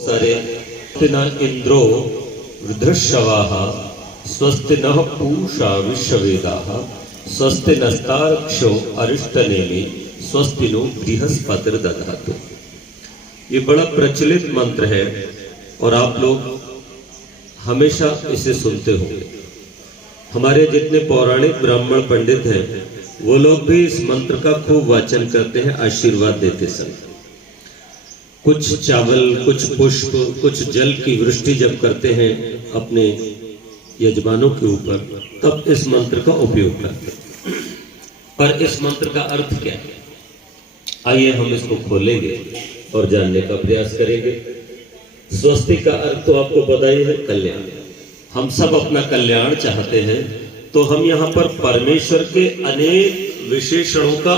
सारे स्वस्ति न इंद्रो वृद्धश्रवाः स्वस्ति नः पूषा विश्ववेदाः स्वस्ति नस्तार्क्ष्यो अरिष्टनेमि स्वस्ति नो बृहस्पतिर्दधातु। ये बड़ा प्रचलित मंत्र है और आप लोग हमेशा इसे सुनते होंगे। हमारे जितने पौराणिक ब्राह्मण पंडित हैं वो लोग भी इस मंत्र का खूब वाचन करते हैं आशीर्वाद देते समय। कुछ चावल, कुछ पुष्प, कुछ जल की वृष्टि जब करते हैं अपने यजमानों के ऊपर, तब इस मंत्र का उपयोग करते हैं। पर इस मंत्र का अर्थ क्या है, आइए हम इसको खोलेंगे और जानने का प्रयास करेंगे। स्वस्ति का अर्थ तो आपको पता ही है, कल्याण। हम सब अपना कल्याण चाहते हैं, तो हम यहाँ पर परमेश्वर के अनेक विशेषणों का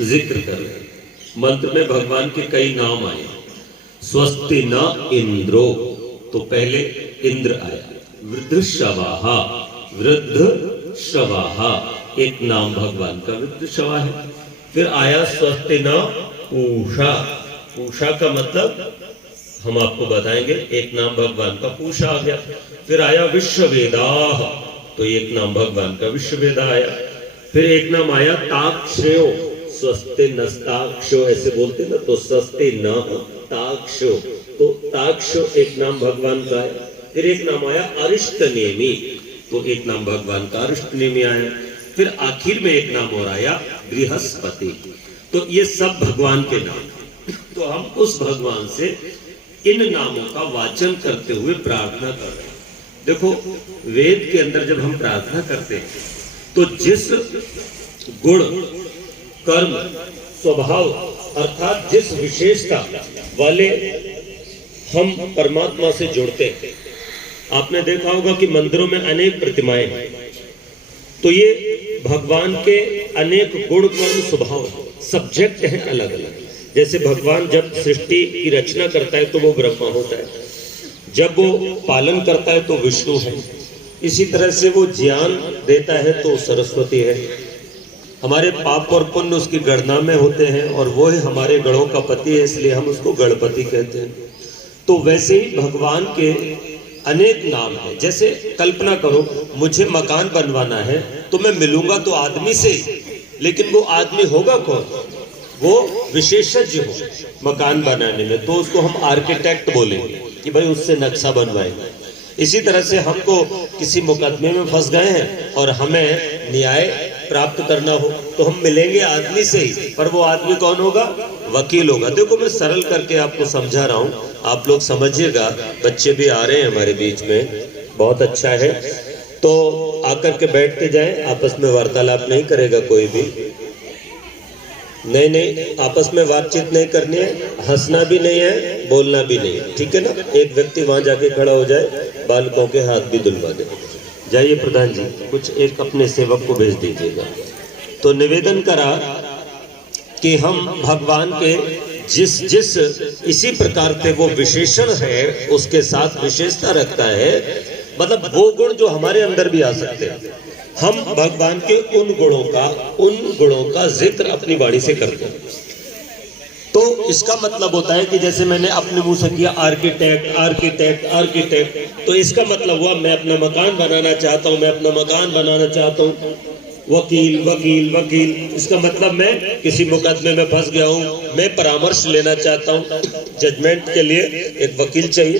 जिक्र कर रहे हैं। मंत्र में भगवान के कई नाम आए। स्वस्ति न इंद्रो, तो पहले इंद्र आया। वृद्धश्रवाः, वृद्धश्रवाः एक नाम भगवान का वृद्धश्रवा है। फिर आया स्वस्ति न पूषा, पूषा का मतलब हम आपको बताएंगे, एक नाम भगवान का पूषा आ गया। फिर आया विश्ववेदाः, तो एक नाम भगवान का विश्ववेदा आया। फिर एक नाम आया ताक्षयो, स्वस्ति नस्ताक्षो ऐसे बोलते ना, तो स्वस्ति न ताक्षो, तो ताक्षो एक नाम भगवान का आया। फिर एक नाम आया अरिष्टनेमि, तो एक नाम भगवान का अरिष्टनेमि आया। फिर आखिर में एक नाम और आया बृहस्पति। तो ये सब भगवान के नाम। तो हम उस भगवान से इन नामों का वाचन करते हुए प्रार्थना कर रहे हैं। देखो, वेद के अंदर जब हम प्रार्थना करते हैं तो जिस गुण, कर्म, स्वभाव अर्थात जिस विशेषता वाले हम परमात्मा से जुड़ते हैं, आपने देखा होगा कि मंदिरों में अनेक प्रतिमाएं हैं, तो ये भगवान के अनेक गुण, कर्म, स्वभाव सब्जेक्ट हैं अलग अलग। जैसे भगवान जब सृष्टि की रचना करता है तो वो ब्रह्मा होता है, जब वो पालन करता है तो विष्णु है, इसी तरह से वो ज्ञान देता है तो सरस्वती है। हमारे पाप और पुण्य उसकी गणना में होते हैं और वो ही हमारे गणों का पति है, इसलिए हम उसको गणपति कहते हैं। तो वैसे ही भगवान के अनेक नाम हैं। जैसे कल्पना करो, मुझे मकान बनवाना है तो मैं मिलूंगा तो आदमी से, लेकिन वो आदमी होगा कौन? वो विशेषज्ञ हो मकान बनाने में, तो उसको हम आर्किटेक्ट बोलेंगे कि भाई उससे नक्शा बनवाएंगे। इसी तरह से हमको किसी मुकदमे में फंस गए हैं और हमें न्याय प्राप्त करना हो तो हम मिलेंगे आदमी से ही, पर वो आदमी कौन होगा? वकील होगा। देखो, मैं सरल करके आपको समझा रहा हूँ, आप लोग समझिएगा। बच्चे भी आ रहे हैं हमारे बीच में, बहुत अच्छा है। तो आकर के बैठते जाएं, आपस में वार्तालाप नहीं करेगा कोई भी, नहीं, आपस में बातचीत नहीं करनी है, हंसना भी नहीं है, बोलना भी नहीं है, ठीक है ना। एक व्यक्ति वहां जाके खड़ा हो जाए, बालकों के हाथ भी दुलवा दे। जाइए प्रधान जी, कुछ एक अपने सेवक को भेज दीजिएगा। तो निवेदन करा कि हम भगवान के जिस इसी प्रकार के वो विशेषण है, उसके साथ विशेषता रखता है, मतलब वो गुण जो हमारे अंदर भी आ सकते हैं, हम भगवान के उन गुणों का जिक्र अपनी वाणी से करते हैं। तो इसका मतलब होता है कि जैसे मैंने अपने मुंह से किया आर्किटेक्ट आर्किटेक्ट आर्किटेक्ट, तो इसका मतलब हुआ मैं अपना मकान बनाना चाहता हूं, मैं अपना मकान बनाना चाहता हूं। वकील वकील वकील, इसका मतलब मैं किसी मुकदमे में फंस गया हूं, मैं परामर्श लेना चाहता हूं, जजमेंट के लिए एक वकील चाहिए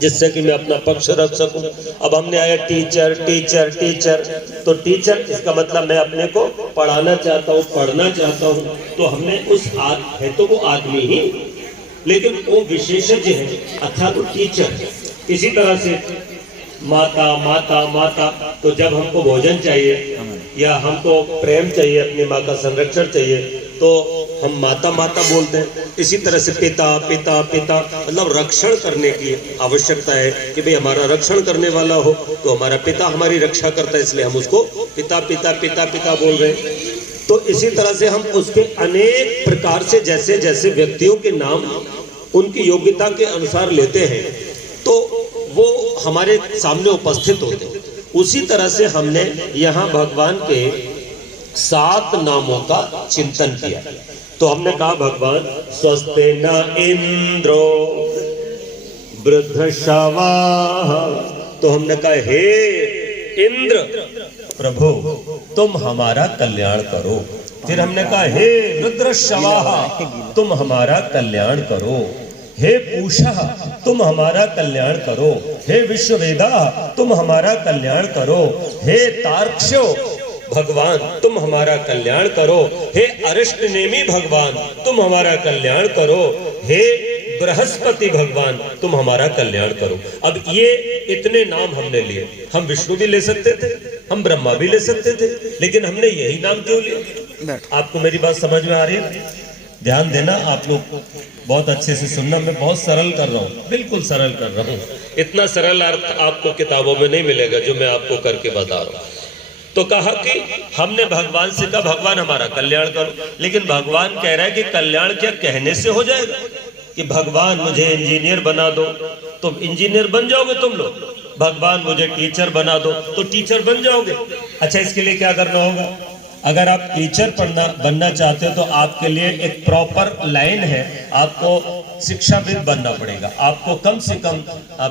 जिससे कि मैं अपना पक्ष रख सकूं। अब हमने आया टीचर टीचर टीचर, तो टीचर इसका मतलब मैं अपने को पढ़ाना चाहता हूं, पढ़ना चाहता हूं। तो हमने उस है तो वो आदमी ही, लेकिन वो विशेषज्ञ है अर्थात वो टीचर। इसी तरह से माता माता माता, तो जब हमको भोजन चाहिए या हमको प्रेम चाहिए, अपनी माँ का संरक्षण चाहिए, तो हम माता माता बोलते हैं। इसी तरह से पिता पिता पिता, मतलब रक्षण करने की आवश्यकता है कि भाई हमारा रक्षण करने वाला हो, तो हमारा पिता हमारी रक्षा करता है, इसलिए हम उसको पिता पिता पिता पिता बोल रहे हैं। तो इसी तरह से हम उसके अनेक प्रकार से जैसे जैसे व्यक्तियों के नाम उनकी योग्यता के अनुसार लेते हैं, तो वो हमारे सामने उपस्थित होते हैं। उसी तरह से हमने यहाँ भगवान के 7 नामों का चिंतन किया। तो हमने कहा भगवान स्वस्ति न इंद्रो, वृद्ध शवाः। तो हमने कहा हे इंद्र प्रभु तुम हमारा कल्याण करो। फिर हमने कहा हे रुद्र शवाः तुम हमारा कल्याण करो। हे पूषा तुम हमारा कल्याण करो। हे विश्ववेदा तुम हमारा कल्याण करो। हे तार्क्ष्यो भगवान तुम हमारा कल्याण करो। हे अरिष्टनेमी भगवान तुम हमारा कल्याण करो। हे बृहस्पति भगवान तुम हमारा कल्याण करो। अब ये इतने नाम हमने लिए। हम विष्णु भी ले सकते थे, हम ब्रह्मा भी ले सकते थे, लेकिन हमने यही नाम क्यों लिया? आपको मेरी बात समझ में आ रही है? ध्यान देना आप लोग, बहुत अच्छे से सुनना। मैं बहुत सरल कर रहा हूँ, बिल्कुल सरल कर रहा हूँ। इतना सरल अर्थ आपको किताबों में नहीं मिलेगा जो मैं आपको करके बता रहा हूँ। तो कहा कि हमने भगवान से कहा भगवान हमारा कल्याण करो, लेकिन भगवान कह रहा है कि कल्याण क्या कहने से हो जाएगा? कि भगवान मुझे इंजीनियर बना दो तो इंजीनियर बन जाओगे तुम लोग, भगवान मुझे टीचर बना दो तो टीचर बन जाओगे। अच्छा, इसके लिए क्या करना होगा? अगर आप टीचर बनना चाहते हो तो आपके लिए एक प्रॉपर लाइन है। आपको शिक्षाविद बनना पड़ेगा, आपको कम से कम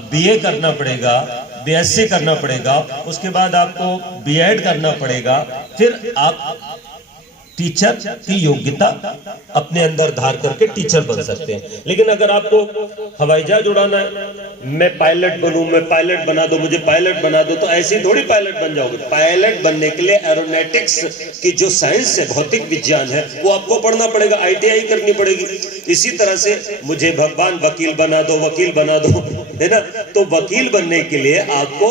बीए करना पड़ेगा, बीएससी करना पड़ेगा, उसके बाद आपको बीएड करना पड़ेगा, फिर आप टीचर की योग्यता अपने अंदर धार करके टीचर बन सकते हैं। लेकिन अगर आपको हवाई जहाज उड़ाना है, मैं पायलट बनूं, मैं पायलट बना दो, मुझे पायलट बना दो, तो ऐसे ही थोड़ी पायलट बन जाओगे। पायलट बनने के लिए एरोनॉटिक्स की जो साइंस है, भौतिक विज्ञान है, वो आपको पढ़ना पड़ेगा, ITI करनी पड़ेगी। इसी तरह से मुझे भगवान वकील बना दो, वकील बना दो, है ना? तो वकील बनने के लिए आपको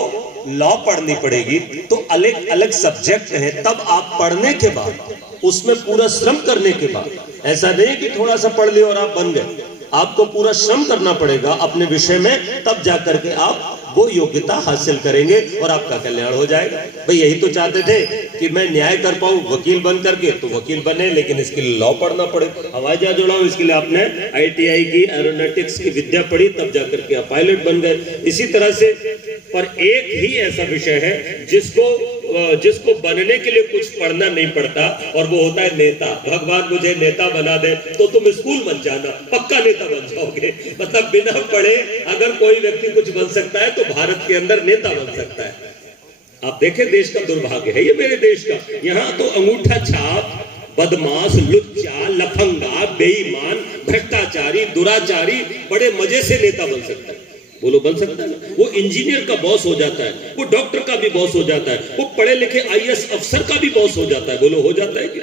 लॉ पढ़नी पड़ेगी। तो अलग अलग सब्जेक्ट हैं, तब आप पढ़ने के बाद उसमें पूरा श्रम करने के बाद, ऐसा नहीं कि थोड़ा सा पढ़ लिया और आप बन गए, आपको पूरा श्रम करना पड़ेगा अपने विषय में, तब जाकर के आप वो योग्यता हासिल करेंगे और आपका कल्याण हो जाएगा। भाई यही तो चाहते थे कि मैं न्याय कर पाऊं वकील बन करके, तो वकील बने, लेकिन इसके लिए लॉ पढ़ना पड़े। हवाई जहाज उड़ाओ, इसके लिए आपने ITI की एरोनॉटिक्स की विद्या पढ़ी, तब जाकर के आप पायलट बन गए। इसी तरह से पर एक ही ऐसा विषय है जिसको बनने के लिए कुछ पढ़ना नहीं पड़ता, और वो होता है नेता। भगवान मुझे नेता बना दे तो तुम स्कूल बन जाना, पक्का नेता बन जाओगे। मतलब बिना पढ़े अगर कोई व्यक्ति कुछ बन सकता है तो भारत के अंदर नेता बन सकता है। आप देखें, देश का दुर्भाग्य है ये, मेरे देश का। यहाँ तो अंगूठा छाप, बदमाश, लुच्चा, लफंगा, बेईमान, भ्रष्टाचारी, दुराचारी बड़े मजे से नेता बन सकता है। बोलो बन सकता है ना? वो इंजीनियर का बॉस हो जाता है, वो डॉक्टर का भी बॉस हो जाता है, वो पढ़े लिखे IAS अफसर का भी बॉस हो जाता है। बोलो हो जाता है कि?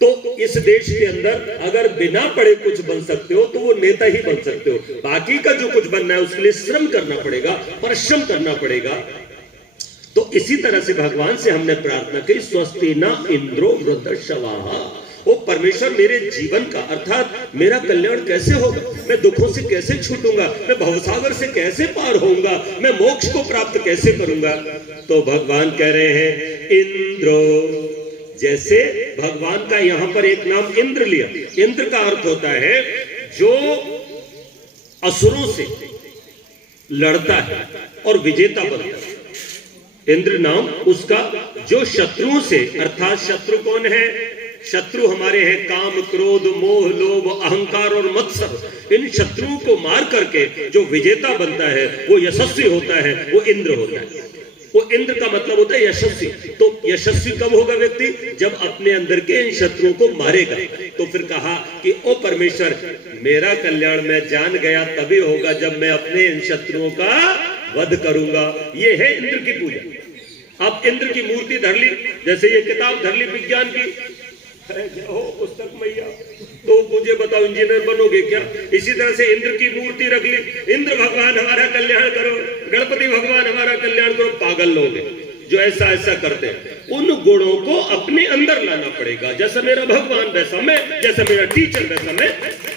तो इस देश के अंदर अगर बिना पढ़े कुछ बन सकते हो तो वो नेता ही बन सकते हो। बाकी का जो कुछ बनना है उसके लिए श्रम करना पड़ेगा, परिश्रम करना पड़ेगा। तो इसी तरह से भगवान से हमने प्रार्थना की, स्वस्ति न इंद्रो वृद्धश्रवाः। वो परमेश्वर मेरे जीवन का अर्थात मेरा कल्याण कैसे होगा, मैं दुखों से कैसे छूटूंगा, मैं भवसागर से कैसे पार होऊंगा, मैं मोक्ष को प्राप्त कैसे करूंगा। तो भगवान कह रहे हैं इंद्रो। जैसे भगवान का यहां पर एक नाम इंद्र लिया। इंद्र का अर्थ होता है जो असुरों से लड़ता है और विजेता बनता है। इंद्र नाम उसका जो शत्रुओं से, अर्थात शत्रु कौन है? शत्रु हमारे हैं काम, क्रोध, मोह, लोभ, अहंकार और मत्सर। इन शत्रुओं को मार करके जो विजेता बनता है, वो यशस्वी होता है, वो इंद्र होता है। वो इंद्र का मतलब होता है यशस्वी। तो यशस्वी कब होगा व्यक्ति? जब अपने अंदर के इन शत्रुओं को मारेगा। तो फिर कहा कि ओ परमेश्वर, मेरा कल्याण मैं जान गया तभी होगा जब मैं अपने इन शत्रुओं का वध करूंगा। ये है इंद्र की पूजा। अब इंद्र की मूर्ति धर ली, जैसे ये किताब धर ली विज्ञान की, हो पुस्तक मैया, तो मुझे बताओ इंजीनियर बनोगे क्या? इसी तरह से इंद्र की मूर्ति रख ली, इंद्र भगवान हमारा कल्याण करो, गणपति भगवान हमारा कल्याण करो। पागल लोग हैं जो ऐसा ऐसा करते हैं। उन गुणों को अपने अंदर लाना पड़ेगा। जैसा मेरा भगवान वैसा मैं, जैसा मेरा टीचर वैसा मैं।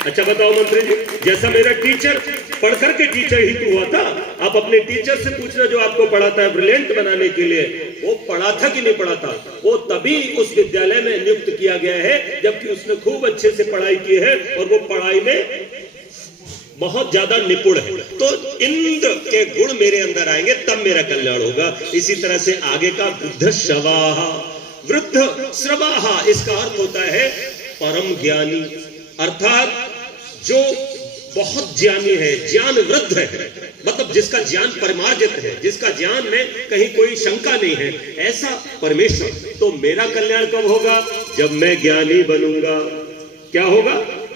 अच्छा बताओ मंत्री जी, जैसा मेरा टीचर पढ़ करके टीचर ही तो हुआ था। आप अपने टीचर से पूछना जो आपको पढ़ाता है ब्रिलियंट बनाने के लिए, वो पढ़ा था कि नहीं पढ़ा था? वो तभी उस विद्यालय में नियुक्त किया गया है जबकि उसने खूब अच्छे से पढ़ाई की है और वो पढ़ाई में बहुत ज्यादा निपुण है। तो इंद्र के गुण मेरे अंदर आएंगे तब मेरा कल्याण होगा। इसी तरह से आगे का वृद्ध श्रवाः, वृद्ध श्रवाः इसका अर्थ होता है परम ज्ञानी, अर्थात जो बहुत ज्ञानी है, ज्ञान वृद्ध है, मतलब जिसका ज्ञान परिमार्जित है, जिसका ज्ञान में कहीं कोई शंका नहीं है, ऐसा परमेश्वर। तो मेरा कल्याण कब होगा? जब मैं ज्ञानी बनूंगा। क्या होगा?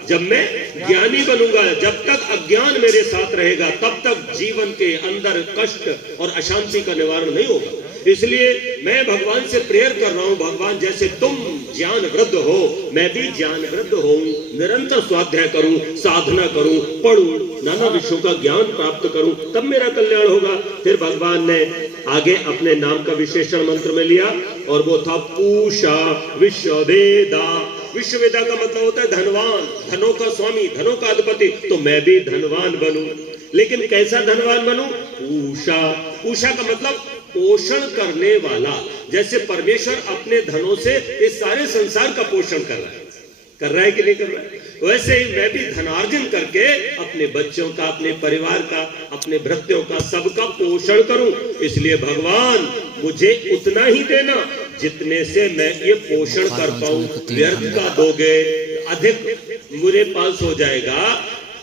जब मैं ज्ञानी बनूंगा। जब तक अज्ञान मेरे साथ रहेगा तब तक जीवन के अंदर कष्ट और अशांति का निवारण नहीं होगा। इसलिए मैं भगवान से प्रेयर कर रहा हूं, भगवान जैसे तुम ज्ञान वृद्ध हो, मैं भी ज्ञान वृद्ध हूं, निरंतर स्वाध्याय करूं, साधना करूं, पढ़ूं, नाना विषयों का ज्ञान प्राप्त करूं, तब मेरा कल्याण होगा। फिर भगवान ने आगे अपने नाम का विशेषण मंत्र में लिया और वो था पूषा विश्ववेदा। विश्ववेदा का मतलब होता है धनवान, धनों का स्वामी, धनों का अधिपति। तो मैं भी धनवान बनूं, लेकिन कैसा धनवान बनूं? पूषा। पूषा का मतलब पोषण करने वाला। जैसे परमेश्वर अपने धनों से इस सारे संसार का पोषण कर रहा है कि नहीं कर रहा है, वैसे ही मैं भी धनार्जन करके अपने बच्चों का, अपने परिवार का, अपने भृत्यों का, सबका पोषण करूं। इसलिए भगवान मुझे उतना ही देना जितने से मैं ये पोषण कर पाऊं। व्यर्थ का दोगे, अधिक मुझे पास हो जाएगा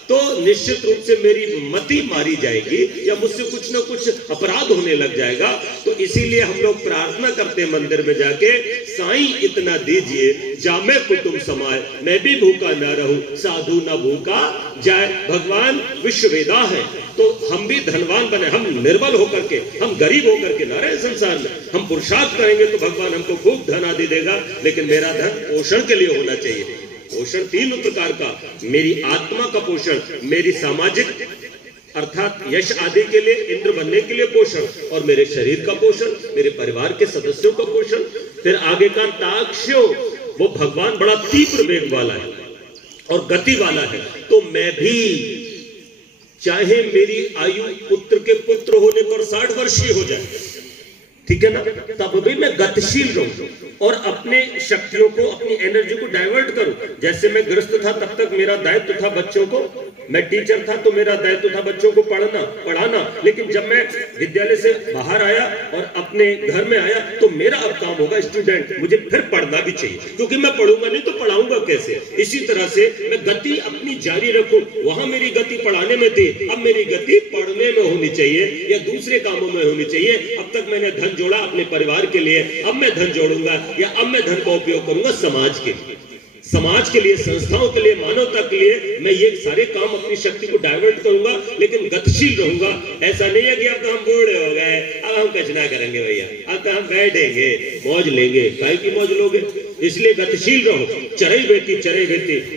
तो निश्चित रूप से मेरी मति मारी जाएगी या मुझसे कुछ ना कुछ अपराध होने लग जाएगा। तो इसीलिए हम लोग प्रार्थना करते हैं मंदिर में जाके, साईं इतना दीजिए जामे कुटुंब समाए, मैं भी भूखा ना रहूं, साधु ना भूखा जाए। भगवान विश्ववेदा है तो हम भी धनवान बने। हम निर्बल होकर के, हम गरीब होकर के ना रहे संसार में। हम पुरुषार्थ करेंगे तो भगवान हमको खूब धन आदि देगा, लेकिन मेरा धन पोषण के लिए होना चाहिए। पोषण तीन प्रकार का, मेरी आत्मा का पोषण, मेरी सामाजिक अर्थात यश आदि के लिए, इंद्र बनने के लिए पोषण, और मेरे शरीर का पोषण, मेरे परिवार के सदस्यों का पोषण। फिर आगे का ताक्ष्यो, वो भगवान बड़ा तीव्र वेग वाला है और गति वाला है। तो मैं भी, चाहे मेरी आयु पुत्र के पुत्र होने पर 60 वर्षीय हो जाए, ठीक है ना, तब भी मैं गतिशील रहूं और अपने शक्तियों को, अपनी एनर्जी को डाइवर्ट करूं। जैसे मैं गृहस्थ था तब तक मेरा दायित्व था बच्चों को, मैं टीचर था तो मेरा दायित्व था बच्चों को पढ़ाना। लेकिन जब मैं विद्यालय से बाहर आया और अपने घर में आया तो मेरा अब काम होगा स्टूडेंट, मुझे फिर पढ़ना भी चाहिए, क्योंकि मैं पढ़ूंगा नहीं तो पढ़ाऊंगा कैसे। इसी तरह से मैं गति अपनी जारी रखूं। वहां मेरी गति पढ़ाने में थी, अब मेरी गति पढ़ने में होनी चाहिए या दूसरे कामों में होनी चाहिए। अब तक मैंने धन जोड़ा अपने परिवार के लिए, अब मैं धन जोड़ूंगा या अब मैं धन का उपयोग करूंगा समाज के लिए, समाज के लिए, संस्थाओं के लिए, मानवता के लिए। मैं ये सारे काम अपनी शक्ति को डाइवर्ट करूंगा, लेकिन गतिशील रहूंगा। ऐसा नहीं है कि अब तो हम बूढ़े हो गए, अब हम कुछ ना करेंगे भैया, अब तो हम बैठेंगे, मौज लेंगे। काय की मौज लोगे? इसलिए गतिशील रहो, चरई बेटी।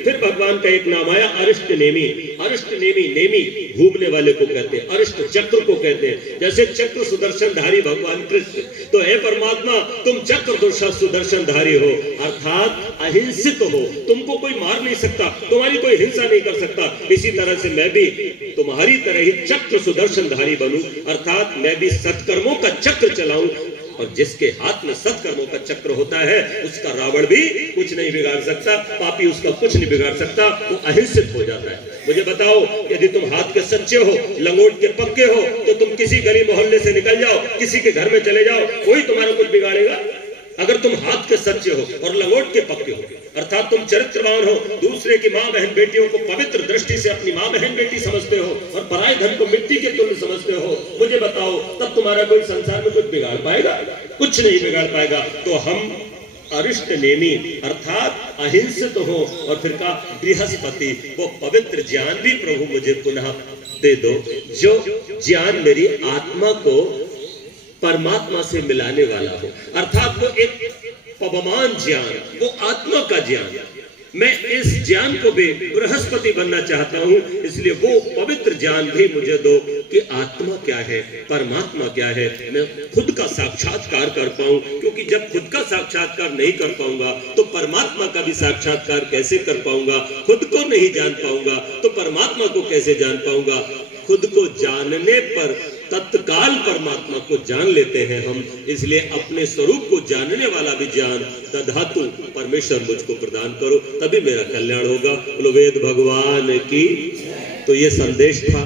फिर भगवान का एक नाम आया अरिष्ट नेमी। अरिष्ट नेमी, नेमी घूमने वाले को कहते हैं, अरिष्ट चक्र को कहते हैं। जैसे चक्र सुदर्शनधारी भगवान कृष्ण, तो हे परमात्मा तुम चक्र सुदर्शनधारी हो, अर्थात अहिंसित हो, तुमको कोई मार नहीं सकता, तुम्हारी कोई हिंसा नहीं कर सकता। इसी तरह से मैं भी तुम्हारी तरह ही चक्र सुदर्शनधारी बनूं, अर्थात मैं भी सत्कर्मों का चक्र चलाऊं। और जिसके हाथ में सत्कर्मों का चक्र होता है उसका रावण भी कुछ नहीं बिगाड़ सकता, पापी उसका कुछ नहीं बिगाड़ सकता, वो अहिंसित हो जाता है। मुझे बताओ, यदि तुम हाथ के सच्चे हो, लंगोट के पक्के हो, तो तुम किसी गली मोहल्ले से निकल जाओ, किसी के घर में चले जाओ, कोई तुम्हारा कुछ बिगाड़ेगा? अगर तुम हाथ के सच्चे हो और लंगोट के पक्के हो, अर्थात तुम चरित्रवान हो, दूसरे की माँ बहन बेटियों को पवित्र दृष्टि से अपनी माँ बहन बेटी समझते हो और पराये धन को मिट्टी के तुल्य समझते हो, मुझे बताओ तब तुम्हारा कोई संसार में कुछ बिगाड़ पाएगा? कुछ नहीं बिगाड़ पाएगा। तो हम अरिष्ट नेमी अर्थात अहिंसित हो। और फिर का बृहस्पति, वो पवित्र ज्ञान भी प्रभु मुझे पुनः दे दो, जो ज्ञान मेरी आत्मा को परमात्मा से मिलाने वाला हो, अर्थात वो एक पवमान ज्ञान, वो आत्मा का ज्ञान। मैं इस ज्ञान को भी बृहस्पति बनना चाहता हूं, इसलिए वो पवित्र ज्ञान भी मुझे दो कि आत्मा क्या है, परमात्मा क्या है, मैं खुद का साक्षात्कार कर पाऊं। क्योंकि जब खुद का साक्षात्कार नहीं कर पाऊंगा तो परमात्मा का भी साक्षात्कार कैसे कर पाऊंगा? खुद को नहीं जान पाऊंगा तो परमात्मा को कैसे जान पाऊंगा? खुद को जानने पर तत्काल परमात्मा को जान लेते हैं हम। इसलिए अपने स्वरूप को जानने वाला भी ज्ञान दधातु परमेश्वर मुझको प्रदान करो, तभी मेरा कल्याण होगा। बोलो वेद भगवान की। तो ये संदेश था।